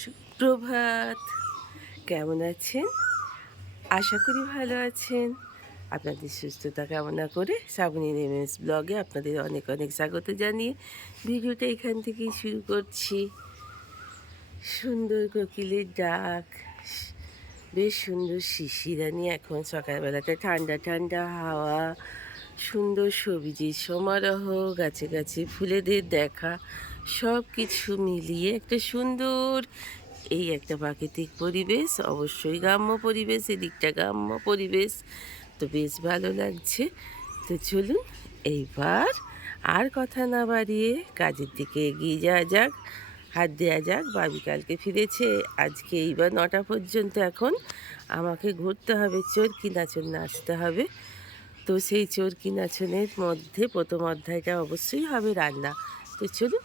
সুপ্রভাত। কেমন আছেন? আশা করি ভালো আছেন। আপনাদের সুস্থতা কামনা করে শ্রাবণী এমএস ব্লগে আপনাদের অনেক অনেক স্বাগত জানিয়ে ভিডিওটা এখান থেকেই শুরু করছি। সুন্দর কোকিলের ডাক, বেশ সুন্দর শিশিরানি, এখন সকালবেলাটা ঠান্ডা ঠান্ডা হাওয়া, সুন্দর সবুজের সমারোহ, গাছে গাছে ফুলেদের দেখা, সব কিছু মিলিয়ে একটা সুন্দর এই একটা প্রাকৃতিক পরিবেশ, অবশ্যই গ্রাম্য পরিবেশ, এদিকটা গ্রাম্য পরিবেশ, তো বেশ ভালো লাগছে। তো চলুন এইবার আর কথা না বাড়িয়ে কাজের দিকে এগিয়ে যাওয়া যাক, হাত দেওয়া যাক। বাবি কালকে ফিরেছে, আজকে এইবার 9টা পর্যন্ত এখন আমাকে ঘুরতে হবে, চরকি নাচন নাচতে হবে। তো সেই চরকি নাচনের মধ্যে প্রথম অধ্যায়টা অবশ্যই হবে রান্না। তো চলুন।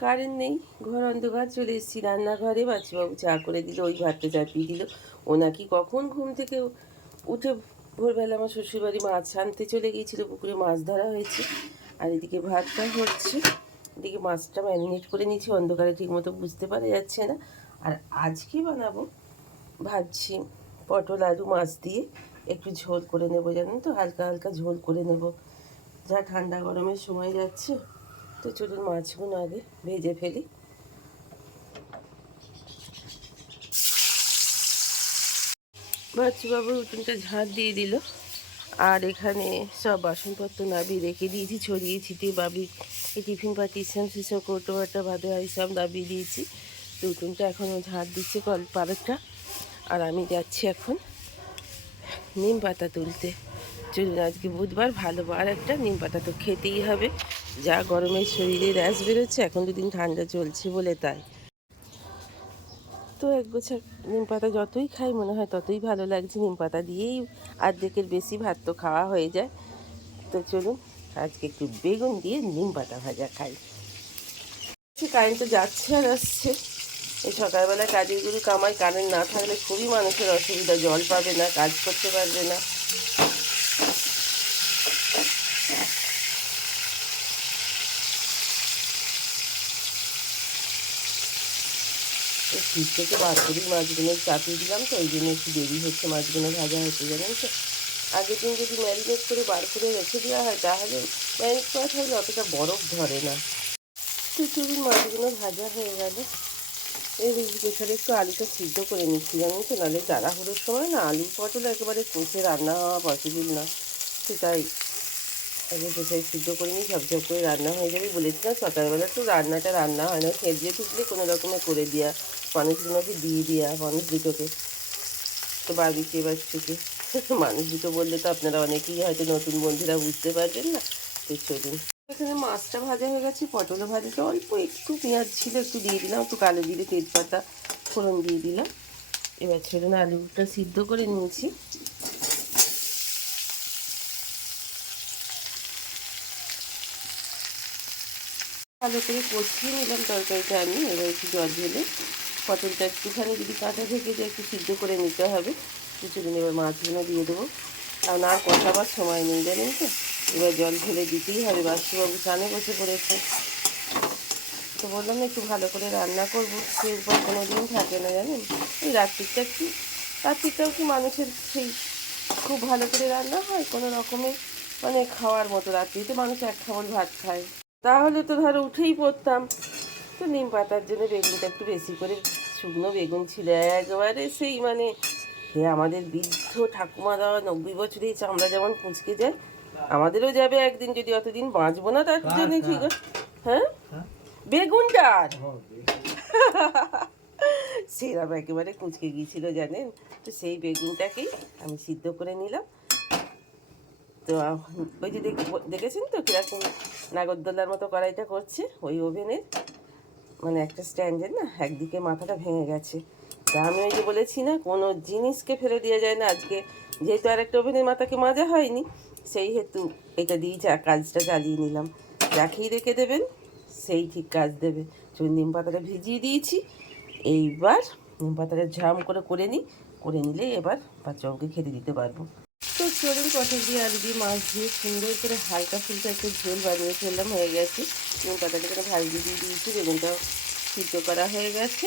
কারেন্ট নেই, ঘর অন্ধকার, চলে এসেছি রান্নাঘরে। বাচ্চাবাবু চা করে দিল, ওই ভাতটা চাপিয়ে দিল। ও নাকি কখন ঘুম থেকে উঠে ভোরবেলা আমার শ্বশুরবাড়ি মাছ আনতে চলে গিয়েছিল, পুকুরে মাছ ধরা হয়েছে। আর এদিকে ভাতটা হচ্ছে, এদিকে মাছটা ম্যারিনেট করে নিয়েছি, অন্ধকারে ঠিকমতো বুঝতে পারা যাচ্ছে না। আর আজকে বানাবো ভাবছি পটল আলু মাছ দিয়ে একটু ঝোল করে নেবো, জানেন তো, হালকা হালকা ঝোল করে নেব, যা ঠান্ডা গরমের সময় যাচ্ছে। তো চলুন মাছগুলো আগে ভেজে ফেলি। বাচ্চাবাবু উঠোনটা ঝাঁট দিয়ে দিল, আর এখানে সব বাসনপত্র নাবিয়ে রেখে দিয়েছি, ছড়িয়ে ছিটিয়ে। বাবির এই টিফিন পাঠিয়েছিলাম, সেসব কৌটো বাটা ভাতে হয় সব নাবিয়ে দিয়েছি। তো উঠোনটা এখনও ঝাঁট দিচ্ছে কল পাড়াটা। আর আমি যাচ্ছি এখন নিম পাতা তুলতে। চলুন, আজকে বুধবার, ভালো বার একটা, নিম পাতা তো খেতেই হবে। যা গরমের শরীরে র্যাশ বেরোচ্ছে, এখন দুদিন ঠান্ডা চলছে বলে তাই। তো এক গোছা নিম পাতা যতই খাই মনে হয় ততই ভালো লাগছে। নিম পাতা দিয়েই অর্ধেকের বেশি ভাত তো খাওয়া হয়ে যায়। তো চলুন আজকে একটু বেগুন দিয়ে নিম পাতা ভাজা খাই। কারেন্ট তো যাচ্ছে আর আসছে। এই সকালবেলা কাজের গুরু কামাই, কারেন্ট না থাকলে খুবই মানুষের অসুবিধা, জল পাবে না, কাজ করতে পারবে না। ফ্রিজ থেকে বার করেই মাছগুলো চাপিয়ে দিলাম, তো ওই জন্য একটু দেরি হচ্ছে মাছগুলো ভাজা হচ্ছে, জানেন তো। আগের দিন যদি ম্যারিনেট করে বার করে রেখে দেওয়া হয় তাহলে ম্যারিনেট করা থাকলে অতটা বরফ ধরে না। তো চলুন মাছগুলো ভাজা হয়ে গেল। এর পেছনে একটু আলুটা সিদ্ধ করে নিচ্ছি, জানেন তো, নাহলে তাড়াহুড়োর সময় না আলু পটল একেবারে কষে রান্না হওয়া পসিবল না। তো তাই আগে পেছনে সিদ্ধ করে নিই, ঝপঝপ করে রান্না হয়ে যাবে। বলেছিলাম সকালবেলা তো রান্না হয় না, খেয়ে ঢুকলে কোনো রকমে করে দেওয়া, মানুষগুলোকে দিয়ে দেওয়া, মানুষ দুটোকে, তো বাবিকে বাচ্চুকে। মানুষ দুটো বললে তো আপনারা অনেকেই হয়তো নতুন বন্ধুরা বুঝতে পারবেন না। তো চলুন, এখানে মাছটা ভাজা হয়ে গেছে, পটলও ভাজাটা, অল্প একটু পেঁয়াজ ছিল একটু দিয়ে দিলাম, একটু কালো জিরে তেজপাতা ফোড়ন দিয়ে দিলাম। এবার চলুন আলুটা সিদ্ধ করে নিয়েছি। ভালো করে কষিয়ে নিলাম তরকারিটা আমি। এবার একটু জল ঢেলে পটলটা একটুখানি যদি কাঁচা থেকে যায় একটু সিদ্ধ করে নিতে হবে। কিছুদিন এবার মাছগুলো দিয়ে দেবো, কারণ আর কষাবার সময় নেই, জানেন তো। এবার জল ঢেলে দিতেই হবে। বাসুবাবু স্নানে বসে পড়েছে, তো বললাম না একটু ভালো করে রান্না করবো, সে উপায় কোনো দিন থাকে না, জানেন। ওই রাত্রিটাও কি মানুষের সেই খুব ভালো করে রান্না হয় কোনো রকমে, মানে খাওয়ার মতো। রাত্রিতে মানুষ এক খাবল ভাত খায়, তাহলে তো ধরো উঠেই পড়তাম। তো নিম পাতার জন্য বেগুনটা একটু বেশি করে, শুকনো বেগুন ছিল একেবারে সেই, মানে সে আমাদের বৃদ্ধ ঠাকুমা দেওয়া 90 বছরেই চামড়া যেমন কুঁচকে যায়, আমাদেরও যাবে একদিন, যদি অতদিন বাঁচবো না তার জন্য। ঠিক আছে, হ্যাঁ, বেগুনটার সেরকম একেবারে কুঁচকে গিয়েছিল, জানেন। তো সেই বেগুনটাকেই আমি সিদ্ধ করে নিলাম। তো ওই যে দেখেছেন তো কীরকম নাগরদোলার মতো কড়াইটা করছে, ওই ওভেনের মানে একটা স্ট্যান্ডের না একদিকে মাথাটা ভেঙে গেছে। তা আমি ওই যে বলেছি না কোনো জিনিসকে ফেলে দেওয়া যায় না, আজকে যেহেতু আর একটা ওভেনের মাথাকে মাজা হয়নি, সেই হেতু এটা দিয়েই কাজটা চালিয়ে নিলাম। রাখিয়ে রেখে দেবেন, সেই ঠিক কাজ দেবে। চলুন নিম পাতাটা ভিজিয়ে দিয়েছি, এইবার নিম পাতাটা ঝাম করে করে নিই, করে নিলে এবার বাচ্চাকে খেতে দিতে পারবো। তো চলুন পটল দিয়ে আলু দিয়ে মাছ দিয়ে সুন্দর করে হালকা ফুলকা একটু ঝোল বানিয়ে ফেললাম, হয়ে গেছে। নিম পাতাটা করে ভাজি দিয়ে দিয়েছি, বেগুনটাও সিদ্ধ করা হয়ে গেছে।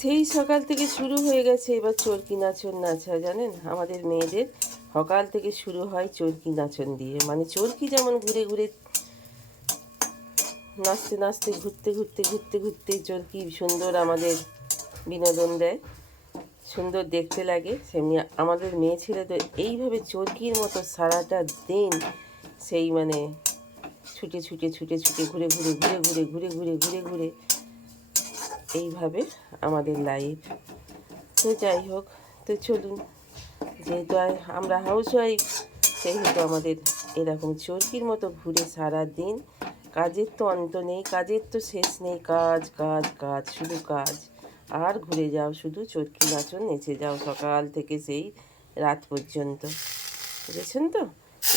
সেই সকাল থেকে শুরু হয়ে গেছে এবার চরকি নাচন নাচা। জানেন, আমাদের মেয়েদের সকাল থেকে শুরু হয় চরকি নাচন দিয়ে। মানে চরকি যেমন ঘুরে ঘুরে নাচতে নাচতে ঘুরতে চরকি সুন্দর আমাদের বিনোদন দেয়, সুন্দর দেখতে লাগে, সেমনি আমাদের মেয়ে ছেলেদের এইভাবে চরকির মতো সারাটা দিন সেই মানে ছুটে ঘুরে এইভাবে আমাদের লাইফ। তো যাই হোক, তো চলুন, যেহেতু আমরা হাউসওয়াইফ সেহেতু আমাদের এরকম চরকির মতো ঘুরে সারা দিন, কাজের তো অন্ত নেই, কাজের তো শেষ নেই, কাজ কাজ কাজ, শুধু কাজ। আর ঘুরে যাও, শুধু চরকি নাচন নেচে যাও সকাল থেকে সেই রাত পর্যন্ত। বুঝেছেন তো?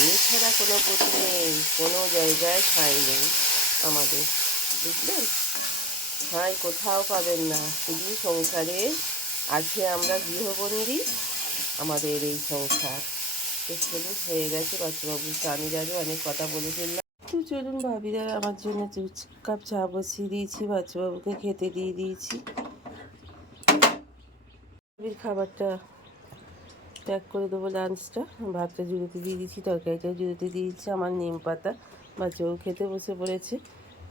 এছাড়া কোনো গতি নেই, কোনো জায়গায় ঠাঁই নেই আমাদের, বুঝলেন? ঠাঁই কোথাও পাবেন না, শুধু সংসারে আছে আমরা গৃহবন্দী, আমাদের এই সংসার। তো চলুন, হয়ে গেছে বাচ্চাবাবু স্বামী যাবে, অনেক কথা বলে ফেললাম। তো চলুন, ভাবিরা আমার জন্য 2 কাপ চা বসিয়ে দিয়েছি, বাচ্চাবাবুকে খেতে দিয়ে দিয়েছি। ভাবির খাবারটা প্যাক করে দেবো, লাঞ্চটা। ভাতটা জুড়োতে দিয়ে দিচ্ছি, তরকারিটা জুড়োতে দিয়ে দিচ্ছি, আমার নিম পাতা। বাচ্চাও খেতে বসে পড়েছে।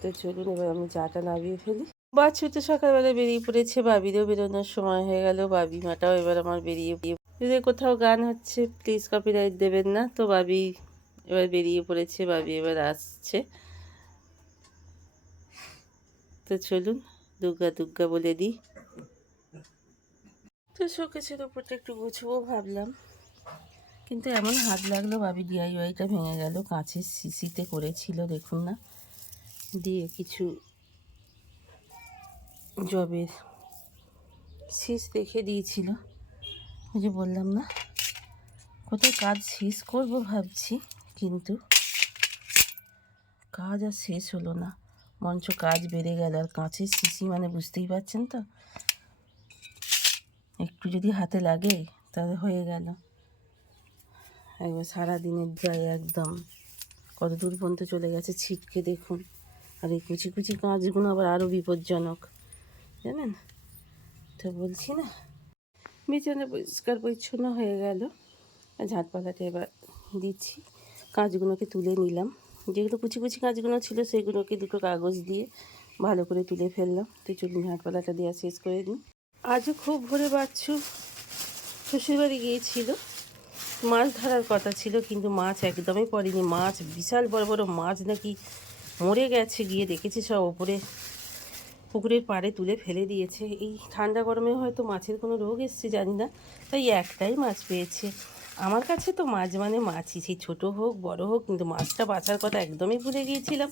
তো চলুন, এবার আমি চাটা নামিয়ে ফেলি। বাচ্চু তো সকালবেলা বেরিয়ে পড়েছে, বাবিরও বেরোনোর সময় হয়ে গেল। বাবি মাটাও এবার আমার বেরিয়ে যদি কোথাও গান হচ্ছে প্লিজ কপিরাইট দেবেন না। তো বাবি এবার বেরিয়ে পড়েছে, বাবি এবার আসছে। তো চলুন, দুর্গা দুর্গা বলে দিই। তো শোকেসের ওপরটা একটু গুছবো ভাবলাম, কিন্তু এমন হাত লাগলো, ভাবি ডিআইওয়াইটা ভেঙে গেল। কাঁচের শিশিতে করেছিল, দেখুন না, দিয়ে কিছু জবের শীষ রেখে দিয়েছিল। ওই যে বললাম না, কোথায় কাজ শেষ করবো ভাবছি, কিন্তু কাজ আর শেষ হলো না, মঞ্চ কাজ বেড়ে গেল। আর কাঁচের শিশি মানে বুঝতেই পারছেন তো, একটু যদি হাতে লাগে তাহলে হয়ে গেল। একবার সারাদিনের ড্রাই একদম কত দূর পর্যন্ত চলে গেছে ছিটকে, দেখুন। আর এই কুচি কুচি কাঁচগুলো আবার আরও বিপজ্জনক, জানেন তো, বলছি না। বিছানা পরিষ্কার পরিচ্ছন্ন হয়ে গেল, ঝাঁটপালাটা এবার দিচ্ছি। কাঁচগুলোকে তুলে নিলাম, যেগুলো কুচি কুচি কাঁচগুলো ছিল সেগুলোকে দুটো কাগজ দিয়ে ভালো করে তুলে ফেললাম। তো চলুন ঝাঁটপালাটা দেওয়া শেষ করে দিই। আজও খুব ভোরে বাচ্চু শ্বশুরবাড়ি গিয়েছিল, মাছ ধরার কথা ছিল, কিন্তু মাছ একদমই পড়েনি। মাছ বিশাল বড় বড় মাছ নাকি মরে গেছে, গিয়ে দেখেছি সব ওপরে পুকুরের পাড়ে তুলে ফেলে দিয়েছে। এই ঠান্ডা গরমে হয়তো মাছের কোনো রোগ এসছে জানি না, তাই একটাই মাছ পেয়েছে। আমার কাছে তো মাছ মানে মাছই, সেই ছোটো হোক বড় হোক, কিন্তু মাছটা বাছার কথা একদমই ভুলে গিয়েছিলাম।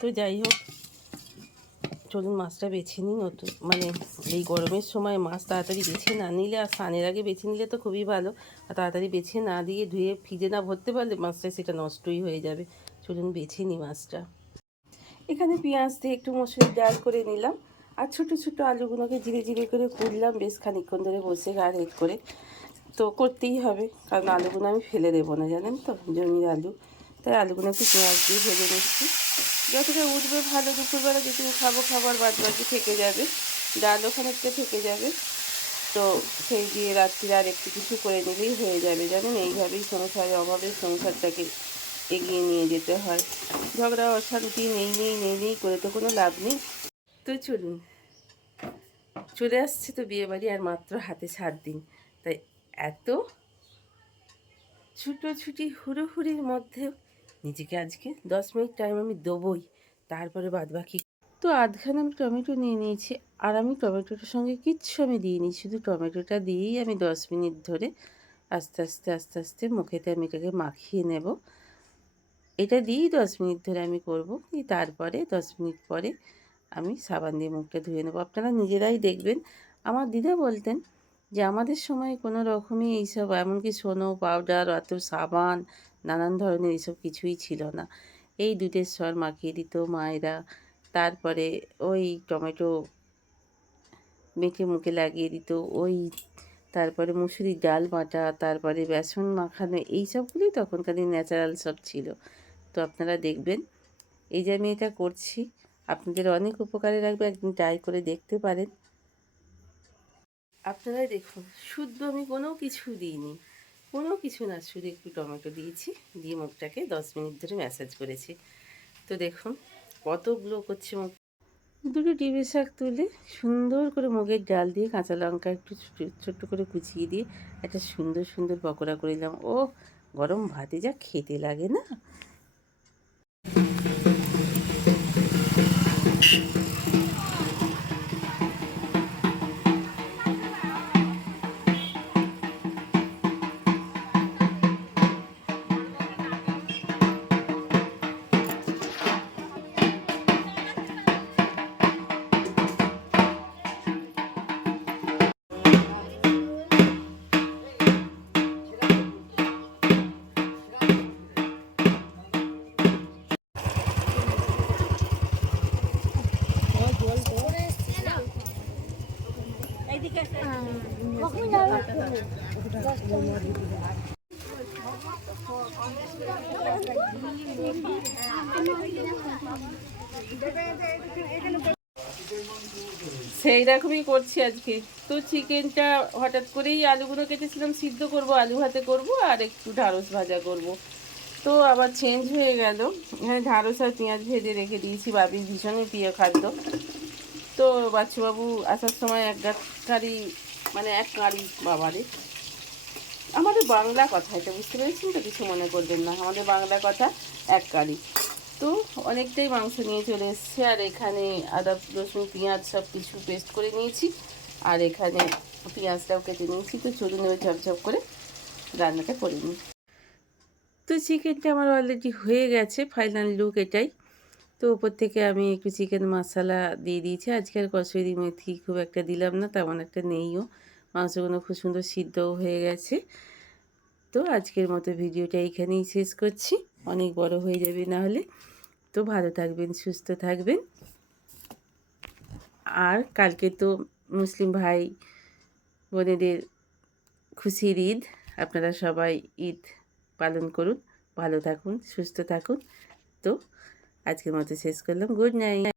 তো যাই হোক, চলুন মাছটা বেছে নিই। নতুন মানে এই গরমের সময় মাছ তাড়াতাড়ি বেছে না নিলে, আর স্নানের আগে বেছে নিলে তো খুবই ভালো, আর তাড়াতাড়ি বেছে না দিয়ে ধুয়ে ফ্রিজে না ভরতে পারলে মাছটা সেটা নষ্টই হয়ে যাবে। চলুন বেছে নিই মাছটা। এখানে পেঁয়াজ দিয়ে একটু মসুরির ডাল করে নিলাম, আর ছোটো ছোটো আলুগুলোকে জিরে জিরে করে কুড়লাম বেশ খানিকক্ষণ ধরে বসে আর হেড করে। তো করতেই হবে, কারণ আলুগুলো আমি ফেলে দেবো না, জানেন তো, জমির আলু। তাই আলুগুলো একটু পেঁয়াজ দিয়ে ভেজে নিচ্ছি। যতটা উঠবে ভালো, দুপুরবেলা যেটুকু খাবো খাবার বাদ বাকি থেকে যাবে, ডালও খানিকটা থেকে যাবে। তো সেই দিয়ে রাত্রিরে আর একটু কিছু করে নিলেই হয়ে যাবে। জানেন, এইভাবেই সংসারের অভাবের সংসারটাকে এগিয়ে নিয়ে যেতে হয়। ঝগড়া অশান্তি নেই করে তো কোনো লাভ নেই। তো চলুন, চলে আসছে তো বিয়েবাড়ি, আর মাত্র হাতে 7 দিন। তাই এত ছুটোছুটি হুড়োহুড়ির মধ্যেও নিজেকে আজকে 10 মিনিট টাইম আমি দেবই, তারপরে বাদবাকি। তো আধখানা আমি টমেটো নিয়ে নিয়েছি, আর আমি টমেটোটার সঙ্গে কিচ্ছু আমি দিইনি, শুধু টমেটোটা দিয়েই আমি 10 মিনিট ধরে আস্তে আস্তে মুখেতে আমি এটাকে মাখিয়ে নেব। এটা দিয়েই 10 মিনিট ধরে আমি করব, তারপরে 10 মিনিট পরে আমি সাবান দিয়ে মুখটা ধুয়ে নেবো। আপনারা নিজেরাই দেখবেন। আমার দিদা বলতেন যে আমাদের সময় কোনো রকমই এইসব, এমনকি সোনো পাউডার, অত সাবান, নানান ধরনের এইসব কিছুই ছিল না। এই দুধের স্বর মাখিয়ে দিত মায়েরা, তারপরে ওই টমেটো মেখে মুখে লাগিয়ে দিত, ওই তারপরে মুসুরির ডাল বাটা, তারপরে বেসন মাখানো, এই সবগুলোই তখনকার ন্যাচারাল সব ছিল। তো আপনারা দেখবেন, এই যে আমি এটা করছি, আপনাদের অনেক উপকারে রাখবে, একদিন ট্রাই করে দেখতে পারেন। আপনারাই দেখুন, শুদ্ধ আমি কোনো কিছু দিইনি, কোনো কিছু না, শুধু একটু টমেটো দিয়েছি, দিয়ে মুখটাকে 10 মিনিট ধরে ম্যাসাজ করেছি। তো দেখুন কত গ্লো করছে মুখ। দুটো ডিমের শাক তুলে সুন্দর করে মুগের ডাল দিয়ে কাঁচা লঙ্কা একটু ছোট্ট করে কুচিয়ে দিয়ে একটা সুন্দর সুন্দর পকোড়া করে নিলাম। ও গরম ভাতে যা খেতে লাগে না। সেই রকমই করছি আজকে। তো চিকেনটা হঠাৎ করেই আলুগুলো কেটেছিলাম, সিদ্ধ করব, আলু ভাতে করব আর একটু ঢ্যাঁড়স ভাজা করব। তো আবার চেঞ্জ হয়ে গেল, এখানে ঢ্যাঁড়স আর পেঁয়াজ ভেজে রেখে দিয়েছি, বাবির ভীষণই প্রিয় খাদ্য। তো বাচ্চুবাবু আসার সময় এক কাঁড়ি, মানে এক কাঁড়ি, বাবারে আমাদের বাংলা কথা, এটা বুঝতে পেরেছেন তো, কিছু মনে করবেন না, আমাদের বাংলা কথা এক কাঁড়ি। তো অনেকটাই মাংস নিয়ে চলে এসছে, আর এখানে আদা রসুন পেঁয়াজ সব কিছু পেস্ট করে নিয়েছি, আর এখানে পেঁয়াজটাও কেটে নিয়েছি। তো চলুন ওই ঝপঝপ করে রান্নাটা করে নিই। তো চিকেনটা আমার অলরেডি হয়ে গেছে, ফাইনাল লুক এটাই। তো ওপর থেকে আমি একটু চিকেন মশলা দিয়ে দিয়েছি। আজকে আর কসুরি মেথি খুব একটা দিলাম না, তেমন একটা নেইও। মাংসগুলো খুব সুন্দর সিদ্ধও হয়ে গেছে। তো আজকের মতো ভিডিওটা এইখানেই শেষ করছি, অনেক বড় হয়ে যাবে না হলে। তো ভালো থাকবেন, সুস্থ থাকবেন। আর কালকে তো মুসলিম ভাই বোনেদের খুশির ঈদ, আপনারা সবাই ঈদ পালন করুন, ভালো থাকুন, সুস্থ থাকুন। তো আজকের মতো শেষ করলাম, গুড নাইট।